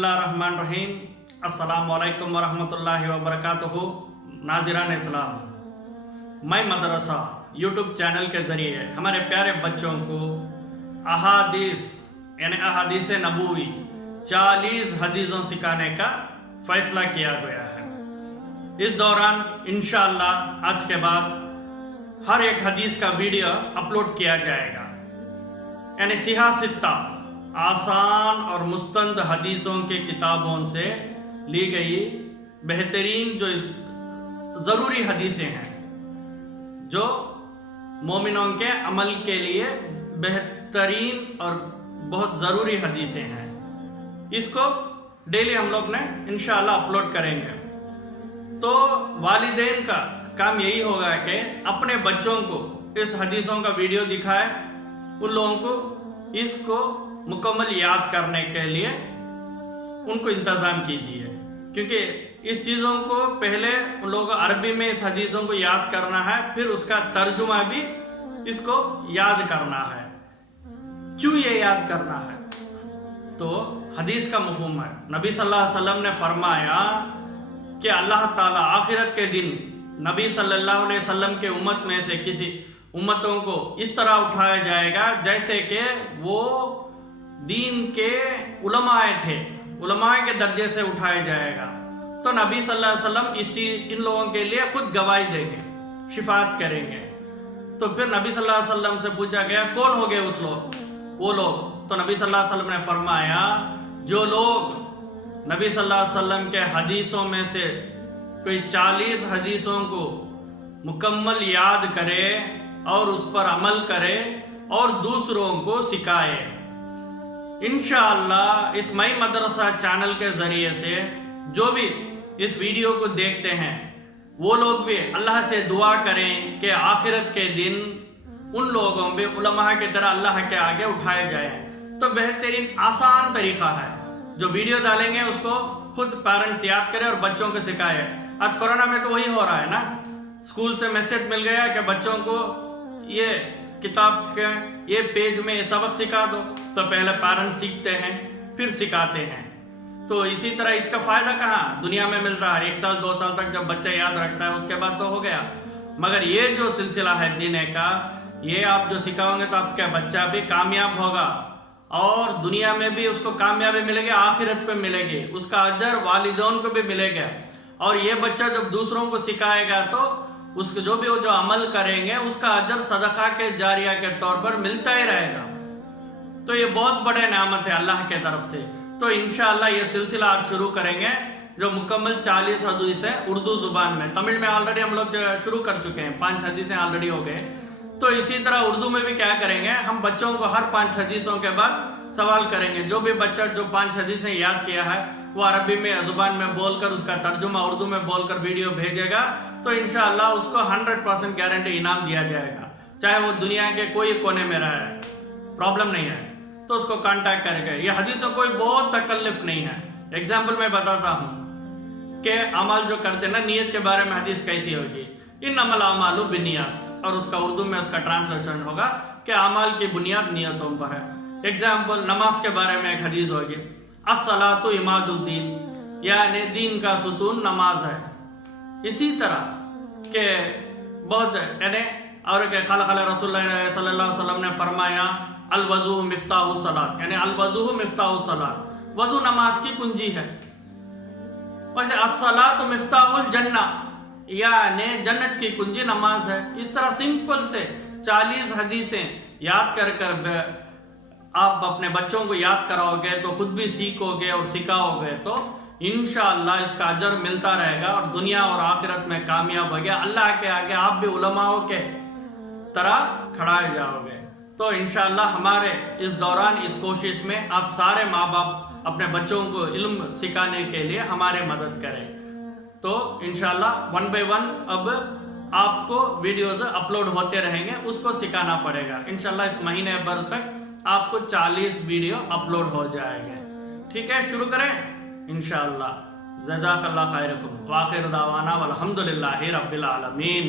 बिस्मिल्लाहिर्रहमानिर्रहीम। अस्सलामुअलैकुम वरहमतुल्लाहि वबरकातुहू। नाज़िरान इस्लाम, मैं मदरसा यूट्यूब चैनल के ज़रिए हमारे प्यारे बच्चों को अहादीस यानी अहादीस नबूवी 40 हदीसों सिखाने का फ़ैसला किया गया है। इस दौरान इंशाअल्लाह आज के बाद हर एक हदीस का वीडियो अपलोड किया जाएगा। यानी सिहा सित्ता आसान और मुस्तंद हदीसों के किताबों से ली गई बेहतरीन जो ज़रूरी हदीसें हैं, जो मोमिनों के अमल के लिए बेहतरीन और बहुत ज़रूरी हदीसें हैं, इसको डेली हम लोग ने इंशाअल्लाह अपलोड करेंगे। तो वालिदैन का काम यही होगा कि अपने बच्चों को इस हदीसों का वीडियो दिखाए, उन लोगों को इसको मुकम्मल याद करने के लिए उनको इंतज़ाम कीजिए, क्योंकि इस चीज़ों को पहले उन लोगों को अरबी में इस हदीसों को याद करना है, फिर उसका तर्जुमा भी इसको याद करना है। क्यों ये याद करना है? तो हदीस का मफ़हूम है, नबी सल्लल्लाहु अलैहि वसल्लम ने फरमाया कि अल्लाह ताला आखिरत के दिन नबी सल्लल्लाहु अलैहि वसल्लम के उम्मत में से किसी उम्मतों को इस तरह उठाया जाएगा जैसे कि वो दीन के उलमाए थे, उलमाए के दर्जे से उठाया जाएगा। तो नबी सल्लल्लाहु अलैहि वसल्लम इस चीज़ इन लोगों के लिए खुद गवाही देंगे, शिफात करेंगे। तो फिर नबी सल्लल्लाहु अलैहि वसल्लम से पूछा गया कौन हो गए वो लोग? तो नबी सल्लल्लाहु अलैहि वसल्लम ने फरमाया, जो लोग नबी सल्लल्लाहु अलैहि वसल्लम के हदीसों में से कोई 40 हदीसों को मुकम्मल याद करे और उस पर अमल करे और दूसरों को सिखाए। इंशाअल्लाह इस मई मदरसा चैनल के ज़रिए से जो भी इस वीडियो को देखते हैं, वो लोग भी अल्लाह से दुआ करें कि आखिरत के दिन उन लोगों पे उलमा की तरह अल्लाह के आगे उठाए जाए। तो बेहतरीन आसान तरीक़ा है, जो वीडियो डालेंगे उसको खुद पेरेंट्स याद करें और बच्चों को सिखाए। आज कोरोना में तो वही हो रहा है ना, स्कूल से मैसेज मिल गया कि बच्चों को ये किताब के ये पेज में ये सबक सिखा दो, तो पहले पेरेंट्स सीखते हैं फिर सिखाते हैं। तो इसी तरह इसका फ़ायदा कहाँ दुनिया में मिलता है? 1 साल 2 साल तक जब बच्चा याद रखता है उसके बाद तो हो गया, मगर ये जो सिलसिला है दीन का, ये आप जो सिखाओगे तो आपका बच्चा भी कामयाब होगा और दुनिया में भी उसको कामयाबी मिलेगी, आखिरत पे मिलेगी, उसका अजर वालिदैन को भी मिलेगा। और ये बच्चा जब दूसरों को सिखाएगा तो उसको जो भी वो जो अमल करेंगे उसका अजर सदका के जारिया के तौर पर मिलता ही रहेगा। तो ये बहुत बड़े नेमत है अल्लाह के तरफ से। तो इंशाअल्लाह ये सिलसिला आप शुरू करेंगे, जो मुकम्मल 40 हदीस है उर्दू ज़ुबान में। तमिल में ऑलरेडी हम लोग शुरू कर चुके हैं, 5 हदीसें ऑलरेडी हो गए। तो इसी तरह उर्दू में भी क्या करेंगे, हम बच्चों को हर 5 हदीसों के बाद सवाल करेंगे। जो भी बच्चा जो 5 हदीसें याद किया है वो अरबी में ज़ुबान में बोलकर उसका तर्जुमा उर्दू में बोलकर वीडियो भेजेगा, तो इंशाअल्लाह उसको 100% गारंटी इनाम दिया जाएगा, चाहे वो दुनिया के कोई कोने में रहे, प्रॉब्लम नहीं है। तो उसको कांटेक्ट करके, ये हदीसों कोई बहुत तकल्लुफ़ नहीं है। एग्जाम्पल मैं बताता हूँ कि अमल जो करते ना, नीयत के बारे में हदीस कैसी होगी, इन्नमल अमालु बिन्नियात, और उसका उर्दू में उसका ट्रांसलेशन होगा कि अमाल की बुनियाद नियतों पर है। एग्जाम्पल नमाज के बारे में एक हदीस होगी, अस्सलातु इमादुद्दीन, यानी दीन का सुतून नमाज है। इसी तरह के बहुत यानी और के खाला रसूलुल्लाह सल्लल्लाहु अलैहि वसल्लम ने फरमाया अल वज़ू मिफ्ताहु सलात, यानी अल वज़ू मिफ्ताहु सलात, वज़ू नमाज की कुंजी है। वैसे अस्सलातु मिफ्ताहुल जन्ना, यानी जन्नत की कुंजी नमाज है। इस तरह सिंपल से 40 हदीसें याद कर आप अपने बच्चों को याद कराओगे तो खुद भी सीखोगे और सिखाओगे, तो इंशाअल्लाह इसका अजर मिलता रहेगा और दुनिया और आखिरत में कामयाब हो गया। अल्लाह के आगे आप भी उलमाओं के तरह खड़ाए जाओगे। तो इंशाअल्लाह हमारे इस दौरान इस कोशिश में आप सारे माँ बाप अपने बच्चों को इल्म सिखाने के लिए हमारे मदद करें। तो इंशाअल्लाह 1 by 1 अब आपको वीडियोज़ अपलोड होते रहेंगे, उसको सिखाना पड़ेगा। इंशाअल्लाह इस महीने भर तक आपको 40 वीडियो अपलोड हो जाएंगे। ठीक है, शुरू करें इंशाअल्लाह। जज़ाकल्लाह खैरकुम, व आखिर दावाना वल्हम्दुलिल्लाहि रब्बिल आलमीन।